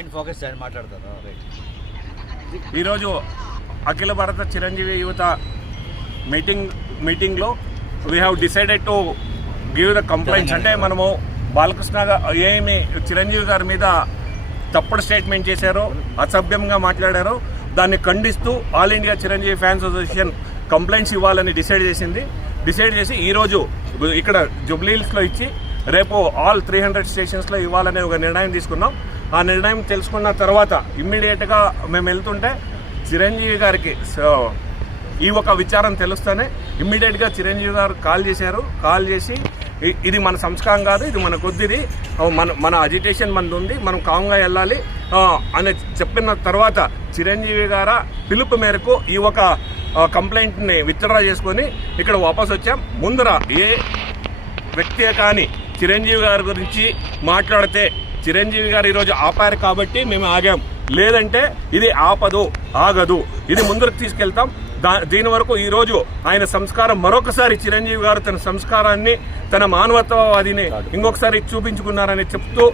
Point focus చేయండి, మాట్లాడతారు. ఈరోజు అఖిల భారత చిరంజీవి యువత మీటింగ్లో we have decided to give the complaints. అంటే మనము బాలకృష్ణ ఏమి చిరంజీవి గారి మీద తప్పుడు స్టేట్మెంట్ చేశారో, అసభ్యంగా మాట్లాడారో దాన్ని ఖండిస్తూ all India Chiranjeevi fans association complaints ఇవ్వాలని డిసైడ్ చేసి ఈరోజు ఇక్కడ జూబ్లీ హిల్స్లో ఇచ్చి రేపు ఆల్ 300 స్టేషన్స్లో ఇవ్వాలనే ఒక నిర్ణయం తీసుకున్నాం. ఆ నిర్ణయం తెలుసుకున్న తర్వాత ఇమ్మీడియట్గా మేము వెళ్తుంటే చిరంజీవి గారికి ఈ ఒక విచారం తెలుస్తూనే ఇమ్మీడియట్గా చిరంజీవి గారు కాల్ చేసి ఇది మన సంస్కారం కాదు, ఇది మన కొద్దిది, మన అజిటేషన్ మనది ఉంది, మనం కామ్గా వెళ్ళాలి అని చెప్పిన తర్వాత చిరంజీవి గారు పిలుపు మేరకు ఈ ఒక కంప్లైంట్ని విత్డ్రా చేసుకొని ఇక్కడ వాపస్ వచ్చాం. ముందర ఏ వ్యక్తి కానీ చిరంజీవి గారి గురించి మాట్లాడితే చిరంజీవి గారు ఈరోజు ఆపారు కాబట్టి మేము ఆగాం, లేదంటే ఇది ఆగదు, ఇది ముందరకు తీసుకెళ్తాం. దీని వరకు ఈరోజు ఆయన సంస్కారం మరొకసారి చిరంజీవి గారు తన సంస్కారాన్ని, తన మానవత్వవాదిని ఇంకొకసారి చూపించుకున్నారని చెప్తూ